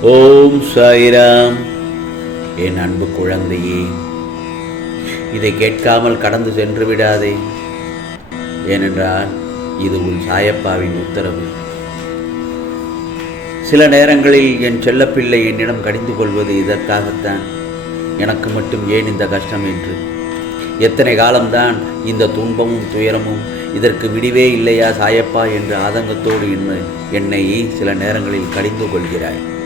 ஓம் சாய்ராம். என் அன்பு குழந்தையே இதை கேட்காமல் கடந்து சென்று விடாதே. ஏனென்றால் இது உன் சாயப்பாவின் உத்தரவு. சில நேரங்களில் என் செல்லப்பிள்ளை என்னிடம் கடிந்து கொள்வது இதற்காகத்தான். எனக்கு மட்டும் ஏன் இந்த கஷ்டம் என்று? எத்தனை காலம்தான் இந்த துன்பமும் துயரமும் இதற்கு விடிவே இல்லையா சாயப்பா என்று ஆதங்கத்தோடு இன்னும் என்னை சில நேரங்களில் கடிந்து கொள்கிறாய்.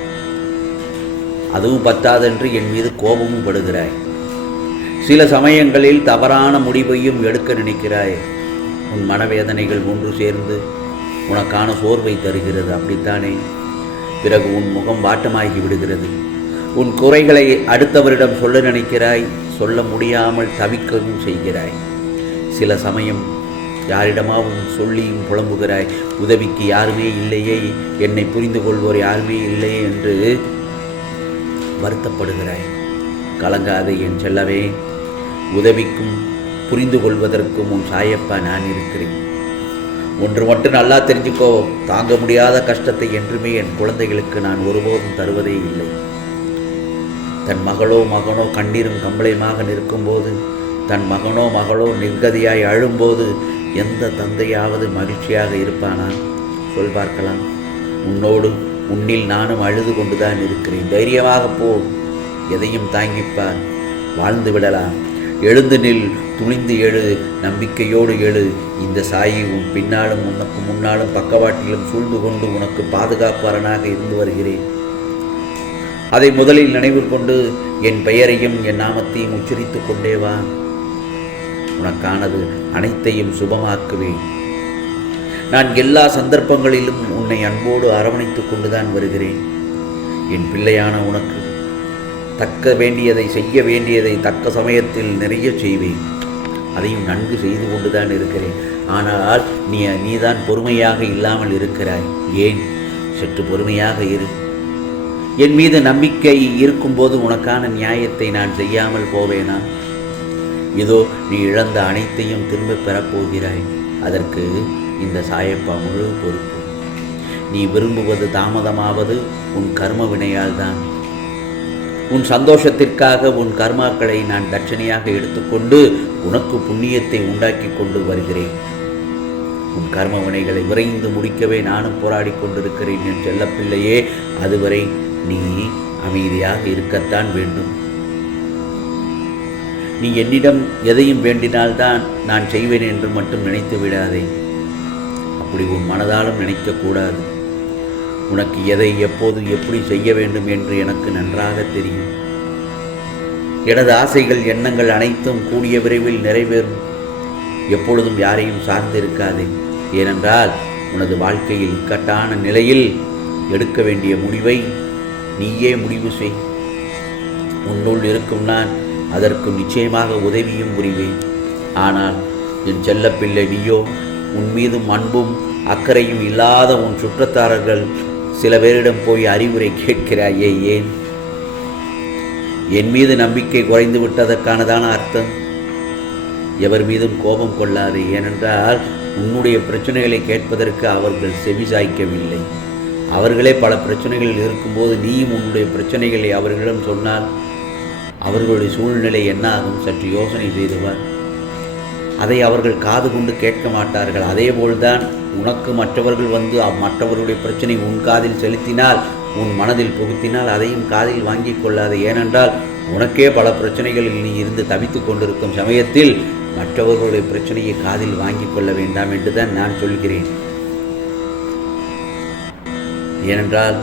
அதுவும் பத்தாதென்று என் மீது கோபமும் படுகிறாய். சில சமயங்களில் தவறான முடிவையும் எடுக்க நினைக்கிறாய். உன் மனவேதனைகள் ஒன்று சேர்ந்து உனக்கான சோர்வை தருகிறது அப்படித்தானே? பிறகு உன் முகம் வாட்டமாகி விடுகிறது. உன் குறைகளை அடுத்தவரிடம் சொல்ல நினைக்கிறாய் சொல்ல முடியாமல் தவிக்கவும் செய்கிறாய். சில சமயம் யாரிடமாவும் சொல்லியும் புலம்புகிறாய் உதவிக்கு யாருமே இல்லையே என்னை புரிந்து கொள்வோர் யாருமே இல்லையே என்று வருத்தப்படுகிறாய். கலங்காதே என் செல்லவே உதவிக்கும் புரிந்து கொள்வதற்கும் உன் சாயப்பா நான் இருக்கிறேன். ஒன்று மட்டும் நல்லா தெரிஞ்சுக்கோ. தாங்க முடியாத கஷ்டத்தை என்றுமே என் குழந்தைகளுக்கு நான் ஒருபோதும் தருவதே இல்லை. தன் மகளோ மகனோ கண்ணீரும் கம்பளையுமாக நிற்கும்போது தன் மகனோ மகளோ நிர்கதியாய் அழும்போது எந்த தந்தையாவது மகிழ்ச்சியாக இருப்பானா? சொல் பார்க்கலாம். உன்னோடு உன்னில் நானும் அழுது கொண்டுதான் இருக்கிறேன். தைரியமாக போ. எதையும் தாங்கிப்பார். வாழ்ந்து விடலாம். எழுந்து நில். துணிந்து எழு. நம்பிக்கையோடு எழு. இந்த சாயி உன் பின்னாலும் உனக்கு முன்னாலும் பக்கவாட்டிலும் சூழ்ந்து கொண்டு உனக்கு பாதுகாப்பாளனாக இருந்து வருகிறேன். அதை முதலில் நினைவு கொண்டு என் பெயரையும் என் நாமத்தையும் உச்சரித்துக் கொண்டே வா. உனக்கானது அனைத்தையும் சுபமாக்குவேன். நான் எல்லா சந்தர்ப்பங்களிலும் உன்னை அன்போடு அரவணைத்துக் கொண்டுதான் வருகிறேன். என் பிள்ளையான உனக்கு தக்க வேண்டியதை செய்ய வேண்டியதை தக்க சமயத்தில் நிறைய செய்வேன். அதையும் நன்கு செய்து கொண்டுதான் இருக்கிறேன். ஆனால் நீ நீதான் பொறுமையாக இல்லாமல் இருக்கிறாய். ஏன்? சற்று பொறுமையாக இரு. என் மீது நம்பிக்கை இருக்கும்போது உனக்கான நியாயத்தை நான் செய்யாமல் போவேனா? இதோ நீ இழந்த அனைத்தையும் திரும்பப் பெறப்போகிறாய் அதற்கு இந்த சாயப்பா முழு பொறுப்பு. நீ விரும்புவது தாமதமாவது உன் கர்ம வினையால் தான். உன் சந்தோஷத்திற்காக உன் கர்மாக்களை நான் தட்சணையாக எடுத்துக்கொண்டு உனக்கு புண்ணியத்தை உண்டாக்கி கொண்டு வருகிறேன். உன் கர்ம வினைகளை விரைந்து முடிக்கவே நானும் போராடி கொண்டிருக்கிறேன் என் செல்லப்பிள்ளையே அதுவரை நீ அமைதியாக இருக்கத்தான் வேண்டும். நீ என்னிடம் எதையும் வேண்டினால்தான் நான் செய்வேன் என்று மட்டும் நினைத்து விடாதே. அப்படி உன் மனதாலும் நினைக்கக்கூடாது. உனக்கு எதை எப்போது எப்படி செய்ய வேண்டும் என்று எனக்கு நன்றாக தெரியும். எனது ஆசைகள் எண்ணங்கள் அனைத்தும் கூடிய விரைவில் நிறைவேறும். எப்பொழுதும் யாரையும் சார்ந்திருக்காதே. ஏனென்றால் உனது வாழ்க்கையில் இக்கட்டான நிலையில் எடுக்க வேண்டிய முடிவை நீயே முடிவு செய். உன்னுள் இருக்கும் நான் அதற்கு நிச்சயமாக உதவியும் புரிவேன். ஆனால் என் செல்லப்பிள்ளை நீயோ உன் மீதும் அன்பும் அக்கறையும் இல்லாத உன் சுற்றத்தாரர்கள் சில பேரிடம் போய் அறிவுரை கேட்கிறாயே ஏன்? என் மீது நம்பிக்கை குறைந்து விட்டதற்கானதான அர்த்தம்? எவர் மீதும் கோபம் கொள்ளாது ஏனென்றால் உன்னுடைய பிரச்சனைகளை கேட்பதற்கு அவர்கள் செவி சாய்க்கவில்லை. அவர்களே பல பிரச்சனைகளில் இருக்கும்போது நீயும் உன்னுடைய பிரச்சனைகளை அவர்களிடம் சொன்னால் அவர்களுடைய சூழ்நிலை என்ன ஆகும்? சற்று யோசனை செய்துவார் அதை அவர்கள் காது கொண்டு கேட்க மாட்டார்கள். அதேபோல்தான் உனக்கு மற்றவர்கள் வந்து மற்றவர்களுடைய பிரச்சனை உன் காதில் செலுத்தினால் உன் மனதில் புகுத்தினால் அதையும் காதில் வாங்கிக் கொள்ளாது. ஏனென்றால் உனக்கே பல பிரச்சனைகளில் நீ இருந்து தவித்து கொண்டிருக்கும் சமயத்தில் மற்றவர்களுடைய பிரச்சனையை காதில் வாங்கிக் கொள்ள வேண்டாம் என்று தான் நான் சொல்கிறேன். ஏனென்றால்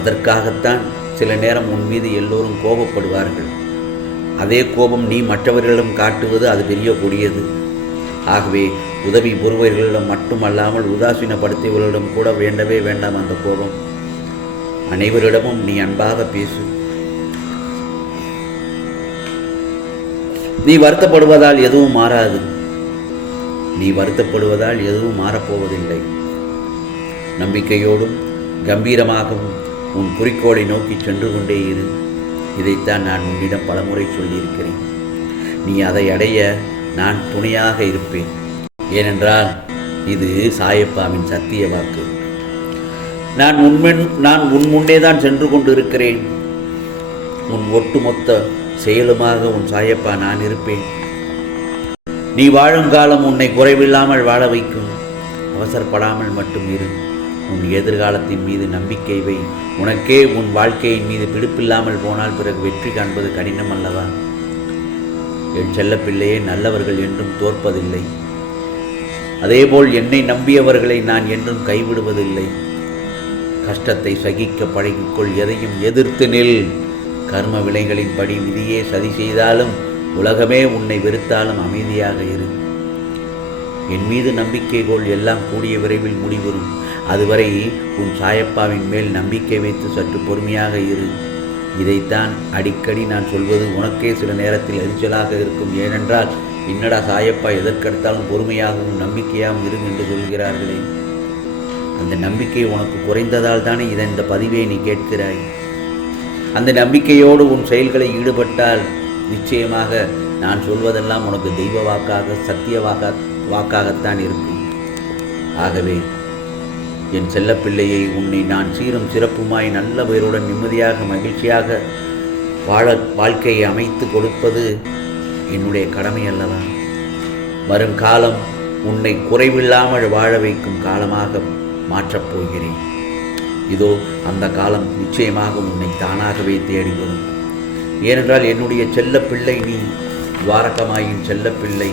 அதற்காகத்தான் சில நேரம் உன் மீது எல்லோரும் கோபப்படுவார்கள். அதே கோபம் நீ மற்றவர்களிடம் காட்டுவது அது பெரிய கொடியது. ஆகவே உதவி புரிவர்களிடம் மட்டுமல்லாமல் உதாசீனப்படுத்தியவர்களிடம் கூட வேண்டவே வேண்டாம் அந்த கோபம். அனைவரிடமும் நீ அன்பாக பேசு. நீ வருத்தப்படுவதால் எதுவும் மாறாது. நீ வருத்தப்படுவதால் எதுவும் மாறப்போவதில்லை. நம்பிக்கையோடும் கம்பீரமாகவும் உன் குறிக்கோளை நோக்கி சென்று கொண்டே இரு. இதைத்தான் நான் உன்னிடம் பலமுறை சொல்லியிருக்கிறேன். நீ அதை அடைய நான் துணையாக இருப்பேன். ஏனென்றால் இது சாயப்பாவின் சத்திய வாக்கு. நான் உன்மென் நான் உன் முன்னே தான் சென்று கொண்டு இருக்கிறேன் உன் ஒட்டுமொத்த செயலுமாக உன் சாயப்பா நான் இருப்பேன். நீ வாழும் காலம் உன்னை குறைவில்லாமல் வாழ வைக்கும். அவசரப்படாமல் மட்டும் இரு. உன் எதிர்காலத்தின் மீது நம்பிக்கை வை. உனக்கே உன் வாழ்க்கையின் மீது பிடிப்பில்லாமல் போனால் பிறகு வெற்றி காண்பது கடினம் அல்லவா? என் செல்லப்பிள்ளையே நல்லவர்கள் என்றும் தோற்பதில்லை. அதேபோல் என்னை நம்பியவர்களை நான் என்றும் கைவிடுவதில்லை. கஷ்டத்தை சகிக்க பழகிக்கொள் எதையும் எதிர்த்து நில். கர்ம வினைகளின் படி விதியே சதி செய்தாலும் உலகமே உன்னை வெறுத்தாலும் அமைதியாக இரு. என் மீது நம்பிக்கை போல் எல்லாம் கூடிய விரைவில் முடிவரும் அதுவரை உன் சாயப்பாவின் மேல் நம்பிக்கை வைத்து சற்று பொறுமையாக இரு. இதைத்தான் அடிக்கடி நான் சொல்வது உனக்கே சில நேரத்தில் எரிச்சலாக இருக்கும். ஏனென்றால் என்னடா சாயப்பா எதற்கெடுத்தாலும் பொறுமையாகவும் நம்பிக்கையாகவும் இரு என்று சொல்கிறார்களே. அந்த நம்பிக்கை உனக்கு குறைந்ததால் தானே இதை இந்த பதிவை நீ கேட்கிறாய். அந்த நம்பிக்கையோடு உன் செயல்களை ஈடுபட்டால் நிச்சயமாக நான் சொல்வதெல்லாம் உனக்கு தெய்வ வாக்காக சத்திய வாக்கா வாக்காகத்தான் இருக்கும். ஆகவே என் செல்லப்பிள்ளையை உன்னை நான் சீரும் சிறப்புமாய் நல்ல பெயருடன் நிம்மதியாக மகிழ்ச்சியாக வாழ வாழ்க்கையை அமைத்து கொடுப்பது என்னுடைய கடமை அல்லவா? வரும் காலம் உன்னை குறைவில்லாமல் வாழ வைக்கும் காலமாக மாற்றப் போகிறேன். இதோ அந்த காலம் நிச்சயமாக உன்னை தானாகவே தேடி வரும். ஏனென்றால் என்னுடைய செல்லப்பிள்ளை நீ துவாரகமாயின் செல்லப்பிள்ளை.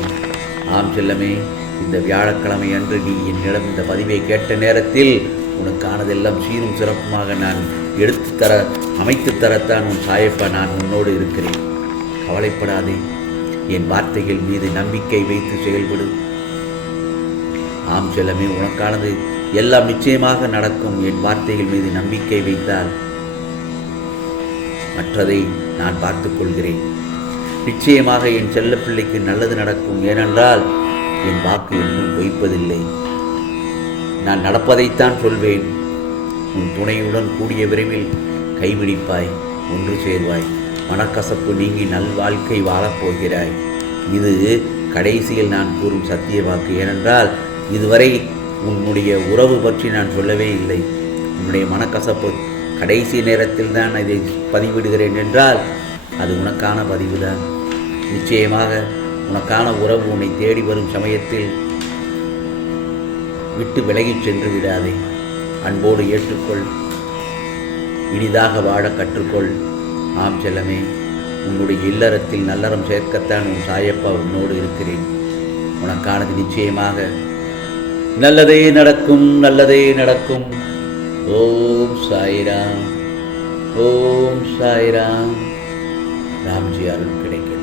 ஆம் செல்லமே இந்த வியாழக்கிழமை அன்று நீ என்னிடம் இந்த பதிவை கேட்ட நேரத்தில் உனக்கானதெல்லாம் சீரும் சிறப்புமாக நான் எடுத்து தர அமைத்து தரத்தான் உன் சாயப்பா நான் உன்னோடு இருக்கிறேன். கவலைப்படாதே. என் வார்த்தைகள் மீது நம்பிக்கை வைத்து செயல்படு. ஆம் செல்லமே உனக்கானது எல்லாம் நிச்சயமாக நடக்கும். என் வார்த்தைகள் மீது நம்பிக்கை வைத்தால் மற்றதை நான் பார்த்துக் கொள்கிறேன். நிச்சயமாக என் செல்ல பிள்ளைக்கு நல்லது நடக்கும். ஏனென்றால் என் வாக்கு இன்னும் பொய்ப்பதில்லை. நான் நடப்பதைத்தான் சொல்வேன். உன் துணையுடன் கூடிய விரைவில் கைபிடிப்பாய் ஒன்று சேர்வாய். மனக்கசப்பு நீங்கி நல் வாழ்க்கை வாழப்போகிறாய். இது கடைசியில் நான் கூறும் சத்திய வாக்கு. ஏனென்றால் இதுவரை உன்னுடைய உறவு பற்றி நான் சொல்லவே இல்லை. உன்னுடைய மனக்கசப்பு கடைசி நேரத்தில் தான் இதை பதிவிடுகிறேன் என்றால் அது உனக்கான பதிவுதான். நிச்சயமாக உனக்கான உறவு உன்னை தேடி வரும் சமயத்தில் விட்டு விலகிச் சென்று விடாதே. அன்போடு ஏற்றுக்கொள். இனிதாக வாழ கற்றுக்கொள். ஆம் செல்லமே உன்னுடைய இல்லறத்தில் நல்லறம் சேர்க்கத்தான் உன் சாயப்பா உன்னோடு இருக்கிறேன். உனக்கானது நிச்சயமாக நல்லதே நடக்கும் நல்லதே நடக்கும். ஓம் சாய்ராம் ஓம் சாய்ராம். ராம்ஜி அருள் கிடைக்கும்